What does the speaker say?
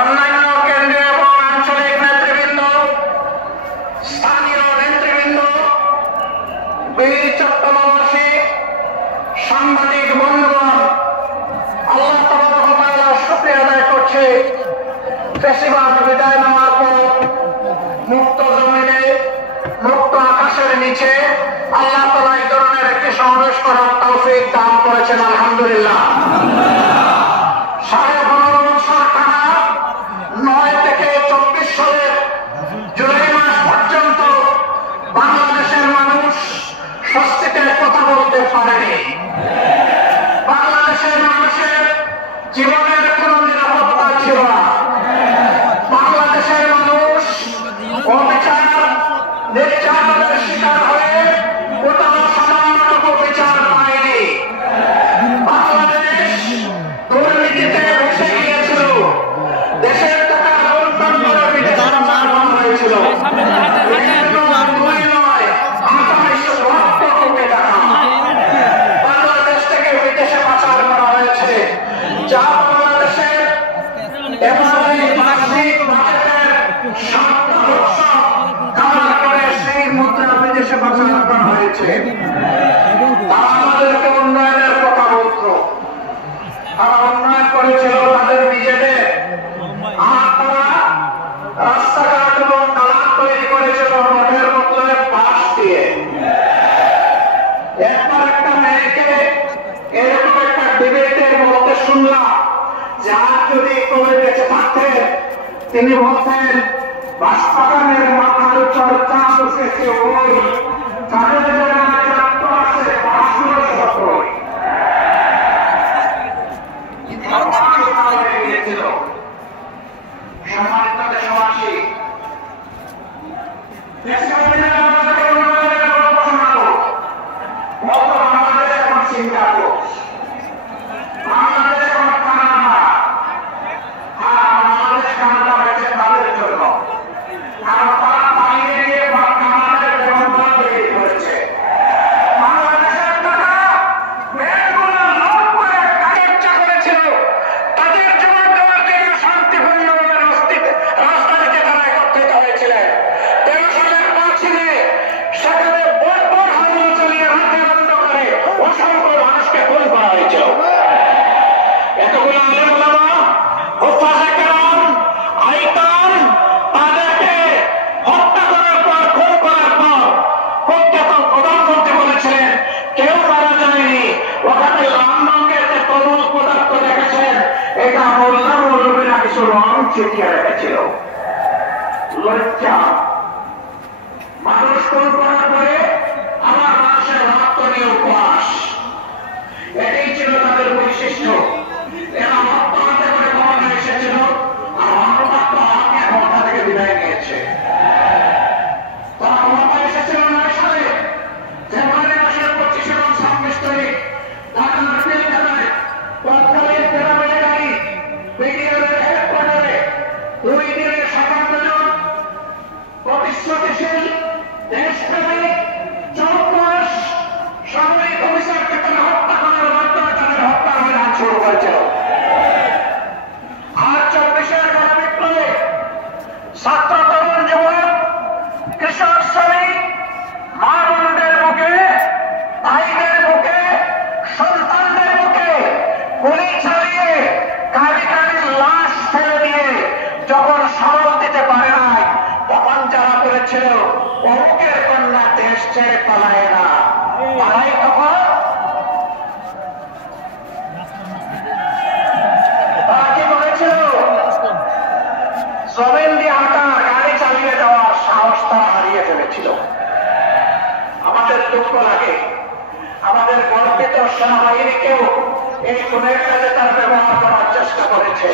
অন্যান্য কেন্দ্রীয় এবং আঞ্চলিক নেতৃবৃন্দ, স্থানীয় নেতৃবৃন্দ, বীর চট্টগ্রামবাসী, সাংবাদিক বন্ধুগণ, আল্লাহ তাবারক ওয়া তাআলার শুকরিয়া আদায় করছে। ফ্যাসিবাদ বিদায় নেওয়ার পর মুক্ত জমিনে, মুক্ত আকাশের নিচে আল্লাহ তাআলা এই ধরনের একটি সমাবেশ করার তৌফিক দান করেছেন, আলহামদুলিল্লাহ। 15.5 বছর টানা 9 থেকে 24 সালের জুলাই মাস পর্যন্ত বাংলাদেশের মানুষ স্বস্তিতে কথা বলতে পারেনি। বাংলাদেশের মানুষের জীবনের কোন নিরাপত্তা ছিল না। বাংলাদেশের মানুষ অবিচার নির্যাতনের শিকার হয়ে কোথাও সামান্যটুকু বিচার পায়নি। বাংলাদেশ দুর্নীতিতে ভেসে গিয়েছিল। দেশের টাকা লুণ্ঠন করে বিদেশে পাচার হয়েছিল। বাংলাদেশ থেকে বিদেশে পাচার করা হয়েছে, যা বাংলাদেশের বিদেশে পাচার করা হয়েছে। তারা আমাদেরকে উন্নয়নের কথা বলত, তারা উন্নয়ন করেছিল তাদের নিজেদের। আর তারা রাস্তাঘাট এবং দালান তৈরি করেছিল রোডের বদলে বাঁশ দিয়ে। একবার একটা মেয়েকে এরকম একটা ডিবেটের বলতে শুনলাম যে আর যদি করে বেঁচে থাকতেন, তিনি বলতেন বাঁশবাগানের মাথার চর্চা বসেছে ওই তাদের জায়গায় চারটো আছে বাঁশগুলো সফল গিয়েছিল। সম্মানিত দেশবাসী, বাংলাদেশ এখন চিন্তা করছে, বাংলাদেশ এখন কানাডা, আর বাংলাদেশ কানাডা হয়েছে তাদের জন্য, কারণ তারা বাইরে গিয়ে কানাডার জনতা তৈরি করেছে। বাংলাদেশের টাকা ব্যাংকগুলো লোক করে চর্চা করেছিল, তাদের জবাব দেওয়ার জন্য শান্তিপূর্ণভাবে রাজধানীতে তারা একত্রিত হয়েছিলেন। 13 সালের 5 সেখানে বর্বর হামলা চালিয়ে রাতে বন্ধ করে অসংখ্য মানুষকে খুন করা হয়েছিল। এতগুলো আলেম ওলামা, হুফাজে কেরাম, আইতাম, তাদেরকে হত্যা করার পর, খুন করার পর প্রজ্ঞাপন প্রধানমন্ত্রী বলেছিলেন কেউ মারা যায়নি। ওখানে লাল রঙের যে তরল পদার্থ রেখেছেন, এটা মোল্লা মৌলবীরা কিছু রং ছিটিয়ে রেখেছিল। লজ্জা! মানুষ খুন করার পরে আমার মানুষের রক্ত নিয়ে উপহাস, এটাই ছিল তাদের বৈশিষ্ট্য। এরা হত্যা করে ক্ষমতা এসেছিল, আর হত্যা আমাকে ক্ষমতা থেকে বিদায় নিয়েছে। তারা ক্ষমতা এসেছিল 9 সালে, ফেব্রুয়ারি মাসের 25 এবং 26 তারিখ ঢাকার পিলখানায় তৎকালীন প্যারামিলিটারি ব্রিগেডের হেডকোয়ার্টারে 2 দিনের 57 জন প্রতিশ্রুতিশীল, দেশপ্রেমিক, চৌকস সামরিক অফিসারকে তারা হত্যা করার মাধ্যমে তাদের হত্যার অভিযান শুরু করেছিল। আর 24-এর গণবিপ্লবে ছাত্র, তরুণ, যুবক, কৃষক, শ্রমিক, মা বোনদের বুকে, ভাইদের বুকে, সন্তানদের বুকে গুলি চালিয়ে কালি কালি লাশ ফেলে দিয়ে যখন সরল দিতে পারে নাই, তখন যারা বলেছিল অমুকের কন্যা দেশ ছেড়ে পালায় না, তারাই তখন তারা কি বলেছিল? জমিন দিয়ে হাঁটা, গাড়ি চালিয়ে যাওয়ার সাহস তারা হারিয়ে ফেলেছিল। আমাদের দুঃখ লাগে, আমাদের গর্বিত সেনাবাহিনীকেও এই খুনের কাজে তারা ব্যবহার করার চেষ্টা করেছে।